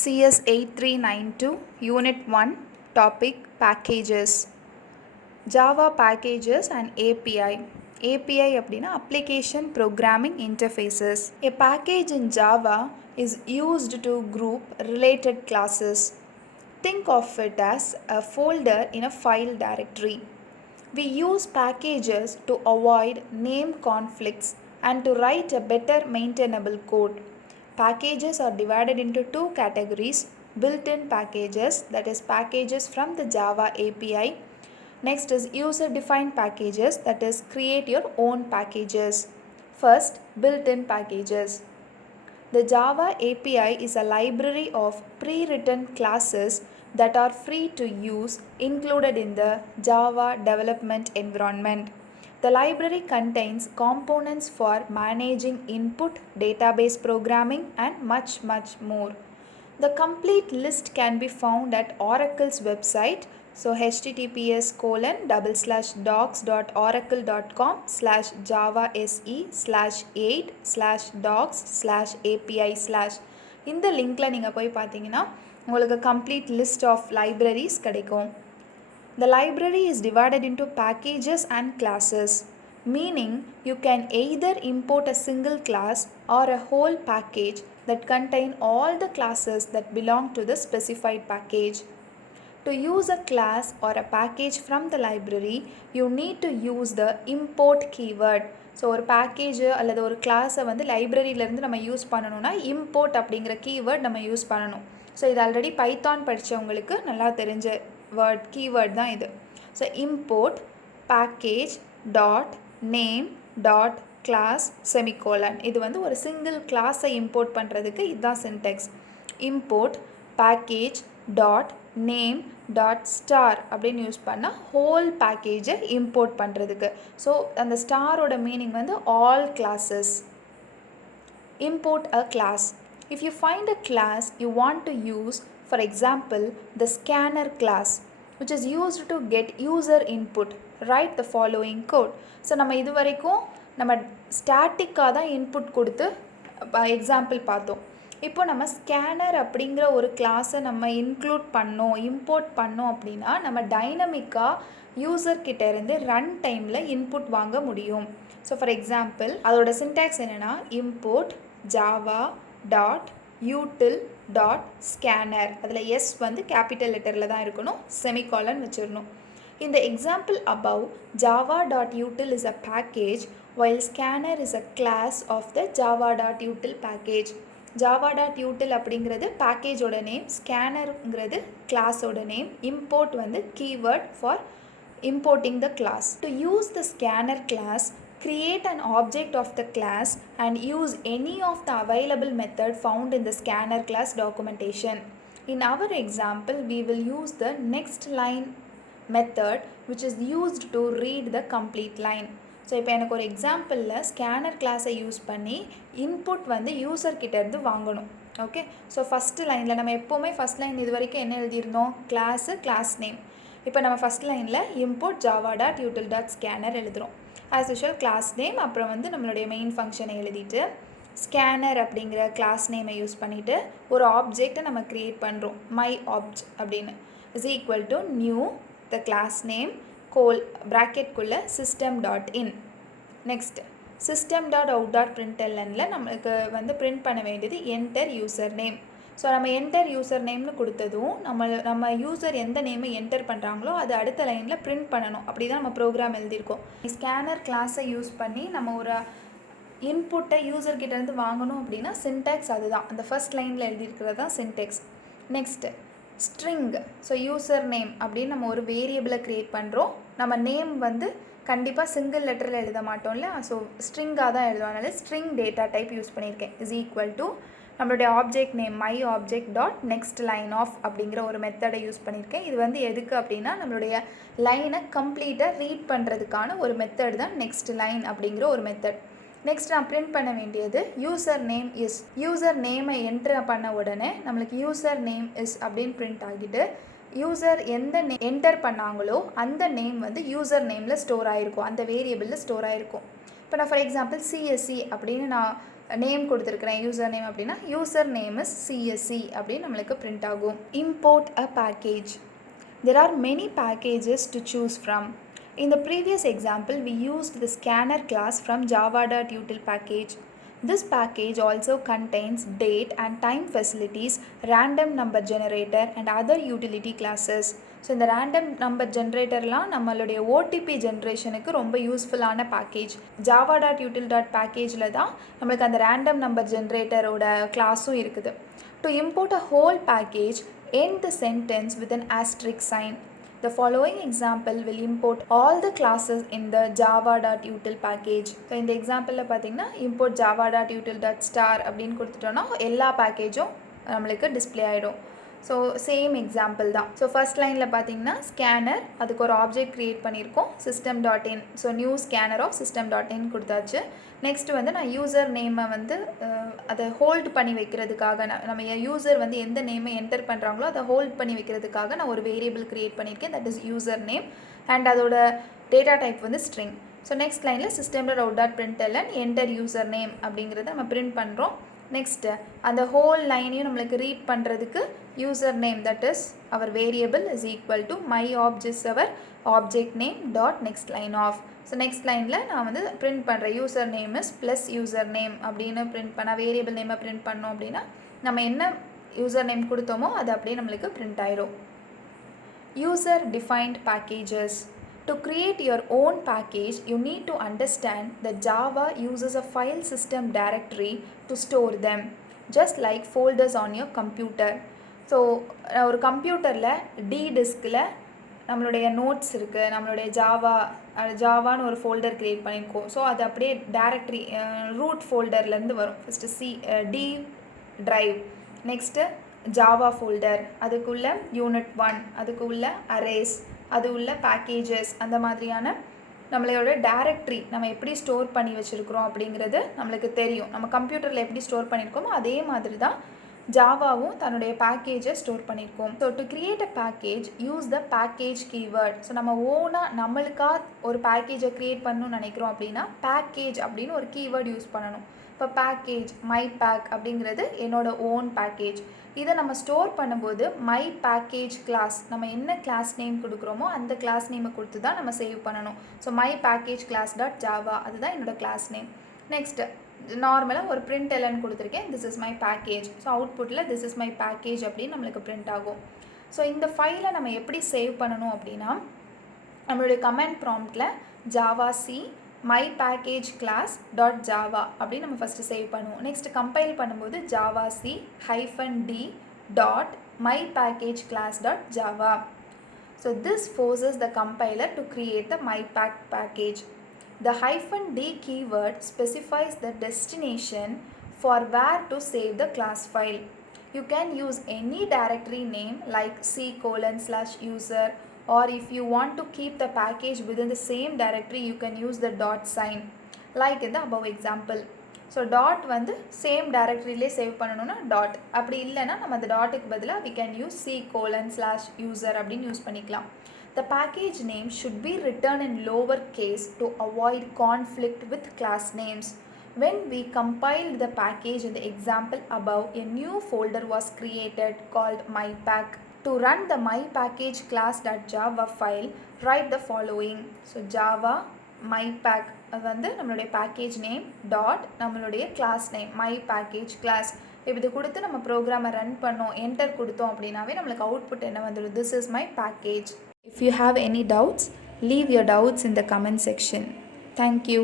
CS 8392 Unit 1 Topic Packages. Java Packages and API. API அப்படின்னா Application Programming Interfaces. A package in Java is used to group related classes. Think of it as a folder in a file directory. We use packages to avoid name conflicts and to write a better maintainable code. Packages are divided into two categories: built-in packages, that is packages from the Java API. Next is user-defined packages, that is create your own packages. First, built-in packages. The Java API is a library of pre-written classes that are free to use, included in the Java development environment. The library contains components for managing input, database programming, and much more. The complete list can be found at Oracle's website. So https://docs.oracle.com/java se/8/docs/api/ இந்த லிங்க்கில் நீங்கள் போய் பார்த்தீங்கன்னா உங்களுக்கு complete list of libraries கிடைக்கும். The library is divided into packages and classes, meaning you can either import a single class or a whole package that contain all the classes that belong to the specified package. To use a class or a package from the library, you need to use the import keyword. So ஒரு package அல்லது ஒரு கிளாஸை வந்து லைப்ரரியிலேருந்து நம்ம use பண்ணணும்னா import அப்படிங்கிற keyword நம்ம use பண்ணணும். ஸோ இது ஆல்ரெடி பைத்தான் படித்தவங்களுக்கு நல்லா தெரிஞ்ச கீவேர்ட் தான் இது. So import package dot name dot class semicolon. இது வந்து ஒரு சிங்கிள் கிளாஸை இம்போர்ட் பண்ணுறதுக்கு இதுதான் syntax. Import package dot name dot star அப்படின்னு யூஸ் பண்ணால் ஹோல் பேக்கேஜை இம்போர்ட் பண்ணுறதுக்கு. ஸோ அந்த ஸ்டாரோட மீனிங் வந்து all classes. Import a class. If you find a class you want to use, for example the scanner class, which is used to get user input, write the following code. So நம்ம இது வரைக்கும் நம்ம ஸ்டாட்டிக்காக தான் input கொடுத்து example பார்த்தோம். இப்போ நம்ம scanner அப்படிங்கிற ஒரு கிளாஸை நம்ம இன்க்ளூட் இம்போர்ட் பண்ணோம் அப்படின்னா நம்ம டைனமிக்காக யூசர்கிட்ட இருந்து ரன் டைமில் இன்புட் வாங்க முடியும். ஸோ ஃபார் எக்ஸாம்பிள் அதோட சின்டாக்ஸ் என்னென்னா import Java dot யூட்டில் dot scanner. அதில் எஸ் வந்து கேபிட்டல் லெட்டரில் தான் இருக்கணும், செமிகாலன் வச்சிடணும். In the example above, java.util is a package while scanner is a class of the java.util package. java.util அப்படிங்கிறது பேக்கேஜோட நேம், ஸ்கேனருங்கிறது கிளாஸோட நேம், இம்போர்ட் வந்து keyword for importing the class. To use the scanner class, create an object of the class and use any of the available method found in the scanner class documentation. In our example, we will use the next line method which is used to read the complete line. So இப்போ எனக்கு ஒரு எக்ஸாம்பிளில் scanner கிளாஸை use பண்ணி input வந்து யூசர்கிட்டேருந்து வாங்கணும். Okay, so first லைனில் நம்ம எப்போவுமே ஃபஸ்ட் லைன் இது வரைக்கும் என்ன எழுதியிருந்தோம், கிளாஸ் நேம். இப்போ நம்ம ஃபஸ்ட் லைனில் import Java dot யூட்டில் dot scanner எழுதுகிறோம். ஆஸ் யூஷுவல் கிளாஸ் நேம், அப்புறம் வந்து நம்மளுடைய மெயின் ஃபங்க்ஷனை எழுதிட்டு ஸ்கேனர் அப்படிங்கிற கிளாஸ் நேமை யூஸ் பண்ணிவிட்டு ஒரு ஆப்ஜெக்டை நம்ம க்ரியேட் பண்ணுறோம், மை ஆப்ஜெக்ட் அப்படின்னு. Is equal to new the class name bracketக்குள்ள system.in. next system.out.printlnல நம்மளுக்கு வந்து print பண்ண வேண்டியது enter user name. ஸோ நம்ம enter user nameனு கொடுத்ததும் நம்ம யூசர் எந்த நேமை என்டர் பண்ணுறாங்களோ அது அடுத்த லைனில் print பண்ணணும். அப்படி தான் நம்ம ப்ரோக்ராம் எழுதியிருக்கோம். ஸ்கேனர் கிளாஸை யூஸ் பண்ணி நம்ம ஒரு இன்புட்டை யூசர்கிட்டேருந்து வாங்கணும் அப்படின்னா சின்டெக்ஸ் அதுதான், அந்த ஃபர்ஸ்ட் லைனில் எழுதியிருக்கிறது தான் Sintex. Next string. So user name அப்படின்னு நம்ம ஒரு வேரியபிளை க்ரியேட் பண்ணுறோம். நம்ம நேம் வந்து கண்டிப்பாக சிங்கிள் லெட்டரில் எழுத மாட்டோம்ல, ஸோ ஸ்ட்ரிங்காக தான் எழுதுவோம். அதனால் ஸ்ட்ரிங் டேட்டா டைப் யூஸ் பண்ணியிருக்கேன். இஸ் ஈக்குவல் டு நம்மளுடைய object name my object dot next line of அப்படிங்கிற ஒரு மெத்தடை யூஸ் பண்ணியிருக்கேன். இது வந்து எதுக்கு அப்படின்னா நம்மளுடைய லைனை கம்ப்ளீட்டாக ரீட் பண்ணுறதுக்கான ஒரு மெத்தட் தான் நெக்ஸ்ட் லைன் அப்படிங்கிற ஒரு மெத்தட். நெக்ஸ்ட் நான் பிரிண்ட் பண்ண வேண்டியது யூசர் நேம் இஸ். யூசர் நேமை என்ட்ரு பண்ண உடனே நம்மளுக்கு யூசர் நேம் இஸ் அப்படின்னு பிரிண்ட் ஆகிட்டு யூசர் எந்த என்டர் பண்ணாங்களோ அந்த நேம் வந்து யூசர் நேமில் ஸ்டோர் ஆகிருக்கும், அந்த வேரியபிளில் ஸ்டோர் ஆகிருக்கும். இப்போ நான் ஃபார் எக்ஸாம்பிள் சிஎஸ்சி அப்படின்னு நான் நேம் கொடுத்துருக்குறேன், யூசர் நேம் அப்படின்னா யூசர் நேம் இஸ் சிஎஸ்சி அப்படின்னு நம்மளுக்கு பிரிண்ட் ஆகும். Import a package. There are many packages to choose from. In the previous example, we used the scanner class from java.util package. This package also contains date and time facilities, random number generator and other utility classes. So இந்த random number ஜென்ரேட்டர்லாம் நம்மளுடைய OTP ஜென்ரேஷனுக்கு ரொம்ப யூஸ்ஃபுல்லான package. java.util.packageல தான் நம்மளுக்கு அந்த random number ஜென்ரேட்டரோட கிளாஸும் இருக்குது. To import a whole package, end the sentence with an asterisk sign. The following example will import all the classes in the java.util package. So இந்த எக்ஸாம்பிளில் பார்த்தீங்கன்னா import java.util.star அப்படின்னு கொடுத்துட்டோன்னா எல்லா பேக்கேஜும் நம்மளுக்கு டிஸ்பிளே ஆகிடும். ஸோ சேம் எக்ஸாம்பிள் தான். So first லைனில் பார்த்தீங்கன்னா scanner, அதுக்கு ஒரு ஆப்ஜெக்ட் க்ரியேட் பண்ணியிருக்கோம் system.in. So new scanner of system.in கொடுத்தாச்சு. நெக்ஸ்ட் வந்து நான் யூசர் நேமை வந்து அதை ஹோல்ட் பண்ணி வைக்கிறதுக்காக நம்ம யூசர் வந்து எந்த நேமை என்டர் பண்ணுறாங்களோ அதை ஹோல்ட் பண்ணி வைக்கிறதுக்காக நான் ஒரு வேரியபிள் க்ரியேட் பண்ணியிருக்கேன், that is user name. And அதோட டேட்டா டைப் வந்து ஸ்ட்ரிங். ஸோ நெக்ஸ்ட் லைனில் system.out.println என்டர் யூசர் நேம் அப்படிங்கிறத நம்ம பிரிண்ட் பண்ணுறோம். நெக்ஸ்ட்டு அந்த ஹோல் லைனையும் நம்மளுக்கு ரீட் பண்ணுறதுக்கு user name, that is our variable is equal to my objects our object name dot next line of. So next லைனில் நான் வந்து பிரிண்ட் பண்ணுறேன் user name is plus user name அப்படின்னு print பண்ண, variable நேமை print பண்ணோம் அப்படின்னா நம்ம என்ன யூசர் நேம் கொடுத்தோமோ அது அப்படியே நம்மளுக்கு பிரிண்ட் ஆயிரும். User defined packages. To create your own package, you need to understand that Java uses a file system directory to store them, just like folders on your computer. So ஒரு கம்ப்யூட்டரில் D டிஸ்கில் நம்மளுடைய notes இருக்குது, நம்மளுடைய ஜாவான்னு ஒரு folder create பண்ணியிருக்கோம். So அது அப்படியே டேரக்டரி ரூட் ஃபோல்டர்லேருந்து வரும். First D drive, next Java folder, அதுக்குள்ளே யூனிட் 1, அதுக்கு உள்ள அரேஸ், அது உள்ள பேக்கேஜஸ், அந்த மாதிரியான நம்மளோட டேரக்டரி நம்ம எப்படி ஸ்டோர் பண்ணி வச்சுருக்கிறோம் அப்படிங்கிறது நம்மளுக்கு தெரியும். நம்ம கம்ப்யூட்டரில் எப்படி ஸ்டோர் பண்ணியிருக்கோமோ அதே மாதிரி தான் ஜாவாவும் தன்னுடைய பேக்கேஜை ஸ்டோர் பண்ணியிருக்கோம். So to create a package, use the package keyword. So நம்ம ஓனாக நம்மளுக்காக ஒரு பேக்கேஜை க்ரியேட் பண்ணணும்னு நினைக்கிறோம் அப்படின்னா பேக்கேஜ் அப்படின்னு ஒரு கீவேர்ட் யூஸ் பண்ணணும். இப்போ பேக்கேஜ் மை பேக் அப்படிங்கிறது என்னோடய ஓன் பேக்கேஜ். இதை நம்ம ஸ்டோர் பண்ணும்போது மை பேக்கேஜ் கிளாஸ், நம்ம என்ன கிளாஸ் நேம் கொடுக்குறோமோ அந்த கிளாஸ் நேமை கொடுத்து தான் நம்ம சேவ் பண்ணணும். So my package class dot Java, அதுதான் என்னோடய கிளாஸ் நேம். நெக்ஸ்ட்டு நார்மலாக ஒரு println கொடுத்துருக்கேன், this is my package. So அவுட்புட்டில் திஸ் இஸ் மை பேக்கேஜ் அப்படின்னு நம்மளுக்கு பிரிண்ட் ஆகும். ஸோ இந்த ஃபைலை நம்ம எப்படி சேவ் பண்ணணும் அப்படின்னா நம்மளுடைய கமெண்ட் ப்ராம்ப்டில் ஜாவா-c my package class dot java அப்படின்னு நம்ம ஃபஸ்ட்டு சேவ் பண்ணுவோம். நெக்ஸ்ட் கம்பைல் பண்ணும்போது java-c -d dot my package class dot java. So this forces the compiler to create the mypack package. The -d keyword specifies the destination for where to save the class file. You can use any directory name like c:/user, or if you want to keep the package within the same directory, you can use the dot sign like in the above example. So dot வந்து same directoryலே save பண்ணணும்னா dot, அப்படி இல்லைன்னா நம்ம அந்த டாட்டுக்கு பதிலாக we can use c:/user அப்படின்னு use பண்ணிக்கலாம். The package name should be written in lower case to avoid conflict with class names. When we compiled the package in the example above, a new folder was created called mypack. To run the mypackage class.java file, write the following. So java mypack, அது வந்து நம்மளுடைய package name dot நம்மளுடைய class name my package class. இப்படி கொடுத்து நம்ம ப்ரோக்ராமை run பண்ணோம், enter கொடுத்தோம் அப்படின்னாவே நம்மளுக்கு அவுட்புட் என்ன வந்துடும், this is my package. If you have any doubts, leave your doubts in the comment section. Thank you.